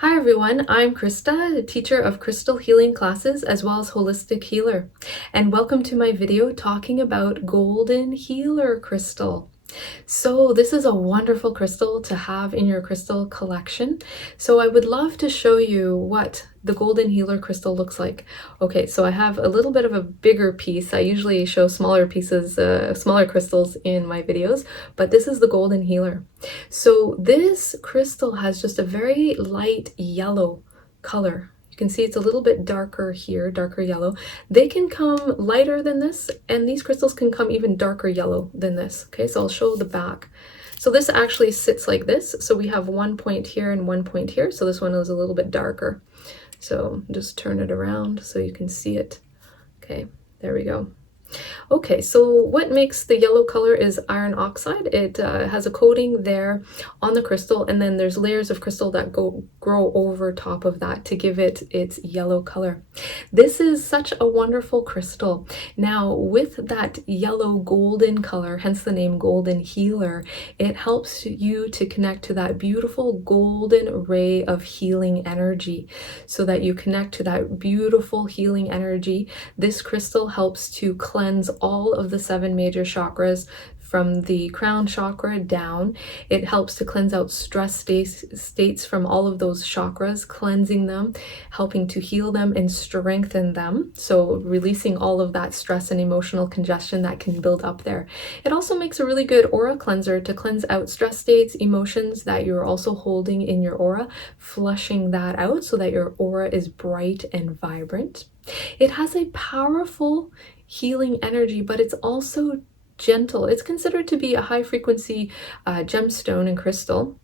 Hi everyone, I'm Christa, a teacher of crystal healing classes as well as holistic healer. And welcome to my video talking about golden healer crystal. So this is a wonderful crystal to have in your crystal collection. So I would love to show you what the golden healer crystal looks like. Okay, so I have a little bit of a bigger piece. I usually show smaller pieces, smaller crystals in my videos, but this is the golden healer. So this crystal has just a very light yellow color. You can see it's a little bit darker here, darker yellow. They can come lighter than this, and these crystals can come even darker yellow than this. Okay, so I'll show the back. So this actually sits like this. So we have one point here and one point here. So this one is a little bit darker. So just turn it around so you can see it. Okay, there we go. Okay, so what makes the yellow color is iron oxide. It has a coating there on the crystal, and then there's layers of crystal that grow over top of that to give it its yellow color. This is such a wonderful crystal. Now, with that yellow golden color, hence the name golden healer, it helps you to connect to that beautiful golden ray of healing energy so that you connect to that beautiful healing energy. This crystal helps to cleanse all of the 7 major chakras from the crown chakra down. It helps to cleanse out stress states from all of those chakras, cleansing them, helping to heal them and strengthen them. So releasing all of that stress and emotional congestion that can build up there. It also makes a really good aura cleanser to cleanse out stress states, emotions that you're also holding in your aura, flushing that out so that your aura is bright and vibrant. It has a powerful healing energy, but it's also gentle. It's considered to be a high frequency gemstone and crystal,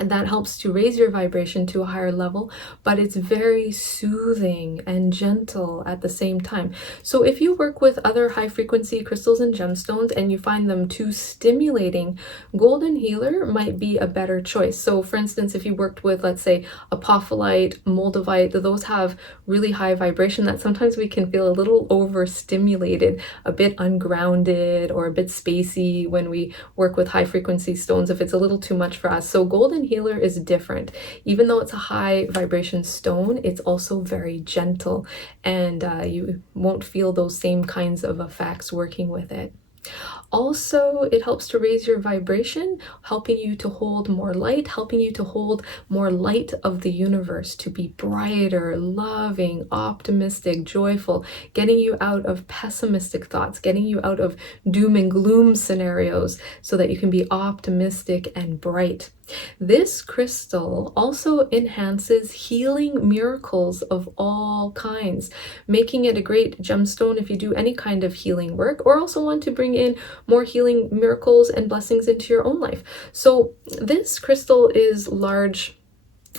and that helps to raise your vibration to a higher level, but it's very soothing and gentle at the same time. So if you work with other high frequency crystals and gemstones and you find them too stimulating, golden healer might be a better choice. So for instance, if you worked with, let's say, apophyllite, moldavite, those have really high vibration that sometimes we can feel a little overstimulated, a bit ungrounded or a bit spacey when we work with high frequency stones if it's a little too much for us. So golden healer is different. Even though it's a high vibration stone, it's also very gentle, and you won't feel those same kinds of effects working with it. Also, it helps to raise your vibration, helping you to hold more light, helping you to hold more light of the universe, to be brighter, loving, optimistic, joyful, getting you out of pessimistic thoughts, getting you out of doom and gloom scenarios so that you can be optimistic and bright. This crystal also enhances healing miracles of all kinds, making it a great gemstone if you do any kind of healing work or also want to bring in more healing miracles and blessings into your own life. So this crystal is large.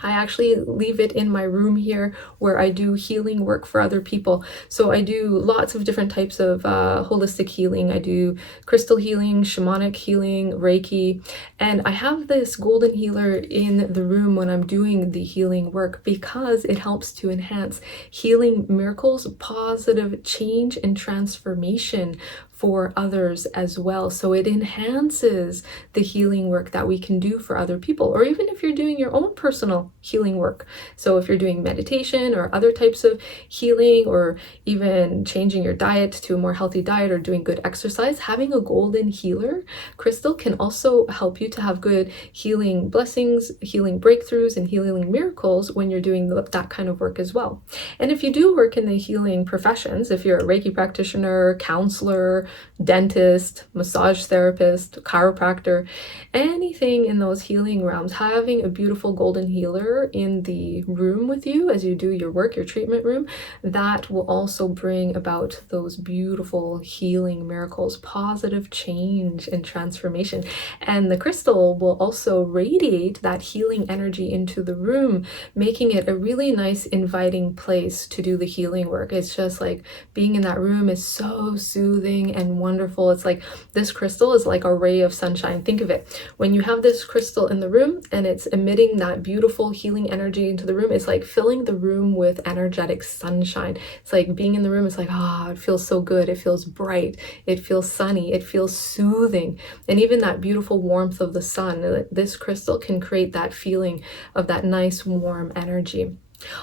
I actually leave it in my room here where I do healing work for other people. So I do lots of different types of holistic healing. I do crystal healing, shamanic healing, Reiki, and I have this golden healer in the room when I'm doing the healing work because it helps to enhance healing miracles, positive change and transformation for others as well. So it enhances the healing work that we can do for other people, or even if you're doing your own personal healing work. So if you're doing meditation or other types of healing, or even changing your diet to a more healthy diet or doing good exercise, having a golden healer crystal can also help you to have good healing blessings, healing breakthroughs, and healing miracles when you're doing that kind of work as well. And if you do work in the healing professions, if you're a Reiki practitioner, counselor, dentist, massage therapist, chiropractor, anything in those healing realms, having a beautiful golden healer in the room with you as you do your work, your treatment room, that will also bring about those beautiful healing miracles, positive change and transformation. And the crystal will also radiate that healing energy into the room, making it a really nice, inviting place to do the healing work. It's just like being in that room is so soothing and wonderful. It's like this crystal is like a ray of sunshine. Think of it. When you have this crystal in the room and it's emitting that beautiful beautiful healing energy into the room. It's like filling the room with energetic sunshine. It's like being in the room, it's like, it feels so good. It feels bright. It feels sunny. It feels soothing. And even that beautiful warmth of the sun, this crystal can create that feeling of that nice warm energy.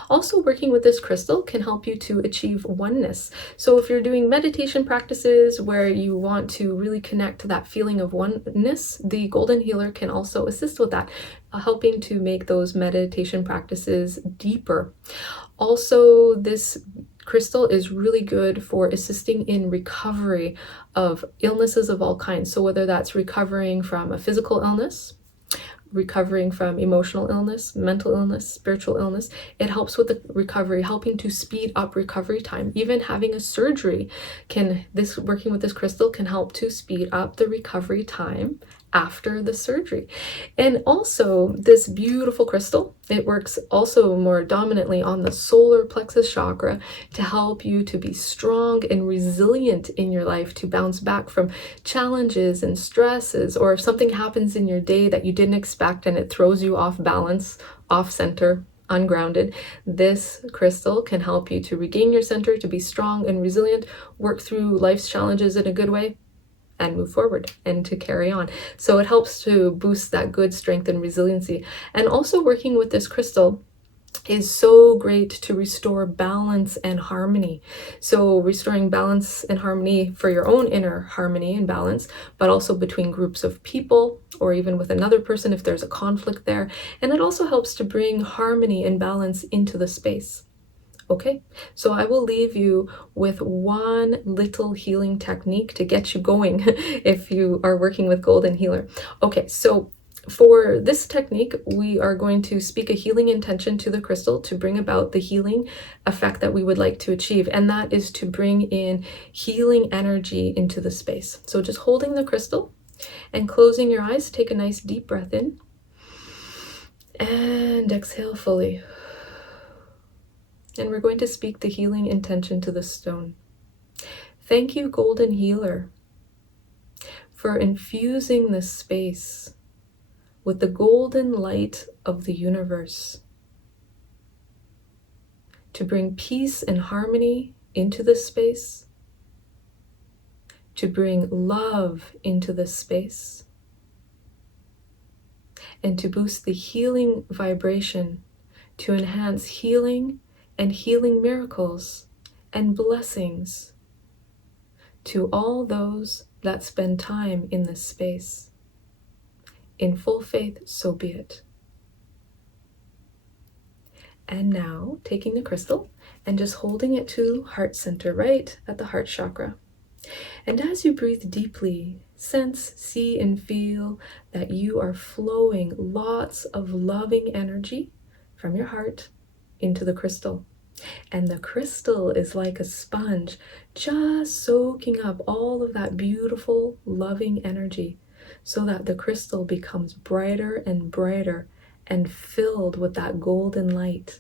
Also, working with this crystal can help you to achieve oneness. So if you're doing meditation practices where you want to really connect to that feeling of oneness, the golden healer can also assist with that, helping to make those meditation practices deeper. Also, this crystal is really good for assisting in recovery of illnesses of all kinds. So whether that's recovering from a physical illness, recovering from emotional illness, mental illness, spiritual illness, it helps with the recovery, helping to speed up recovery time. Even having a surgery working with this crystal can help to speed up the recovery time after the surgery. And also this beautiful crystal, it works also more dominantly on the solar plexus chakra to help you to be strong and resilient in your life, to bounce back from challenges and stresses, or if something happens in your day that you didn't expect and it throws you off balance, off center, ungrounded, this crystal can help you to regain your center, to be strong and resilient, work through life's challenges in a good way, and move forward and to carry on. So it helps to boost that good strength and resiliency. And also working with this crystal is so great to restore balance and harmony. So restoring balance and harmony for your own inner harmony and balance, but also between groups of people or even with another person if there's a conflict there. And it also helps to bring harmony and balance into the space. Okay, so I will leave you with one little healing technique to get you going if you are working with Golden Healer. Okay, so for this technique, we are going to speak a healing intention to the crystal to bring about the healing effect that we would like to achieve. And that is to bring in healing energy into the space. So just holding the crystal and closing your eyes, take a nice deep breath in and exhale fully. And we're going to speak the healing intention to the stone. Thank you, Golden Healer, for infusing this space with the golden light of the universe to bring peace and harmony into this space, to bring love into this space, and to boost the healing vibration, to enhance healing and healing miracles and blessings to all those that spend time in this space. In full faith, so be it. And now, taking the crystal and just holding it to heart center, right at the heart chakra. And as you breathe deeply, sense, see, and feel that you are flowing lots of loving energy from your heart into the crystal. And the crystal is like a sponge, just soaking up all of that beautiful, loving energy so that the crystal becomes brighter and brighter and filled with that golden light.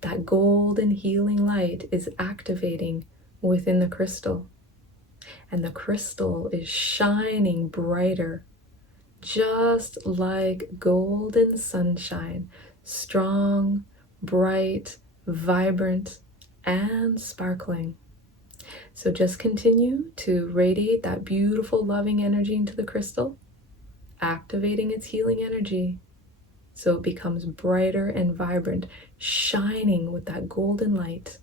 That golden healing light is activating within the crystal. And the crystal is shining brighter, just like golden sunshine, strong, bright, vibrant, and sparkling. So just continue to radiate that beautiful loving energy into the crystal, activating its healing energy so it becomes brighter and vibrant, shining with that golden light.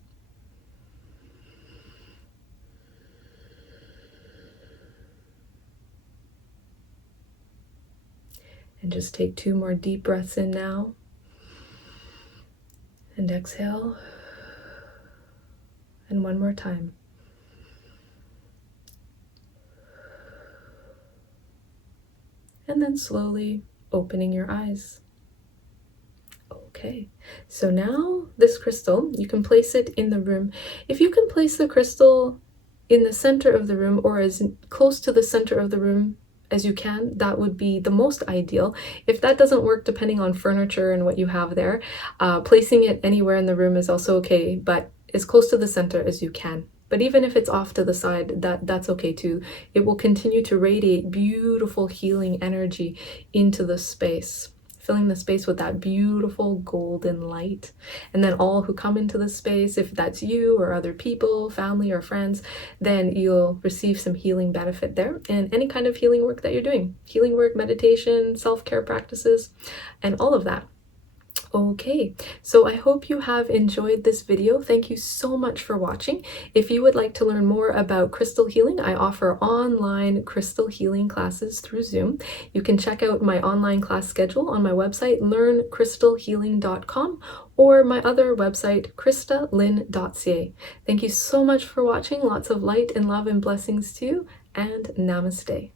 And just take 2 more deep breaths in now. And exhale. And 1 more time. And then slowly opening your eyes. Okay, so now this crystal, you can place it in the room. If you can place the crystal in the center of the room or as close to the center of the room as you can, that would be the most ideal. If that doesn't work, depending on furniture and what you have there, placing it anywhere in the room is also okay, but as close to the center as you can. But even if it's off to the side, that's okay too. It will continue to radiate beautiful healing energy into the space, filling the space with that beautiful golden light. And then all who come into the space, if that's you or other people, family or friends, then you'll receive some healing benefit there, and any kind of healing work that you're doing. Healing work, meditation, self-care practices, and all of that. Okay, so I hope you have enjoyed this video. Thank you so much for watching. If you would like to learn more about crystal healing, I offer online crystal healing classes through Zoom. You can check out my online class schedule on my website, learncrystalhealing.com, or my other website, christalyn.ca. Thank you so much for watching. Lots of light and love and blessings to you, and namaste.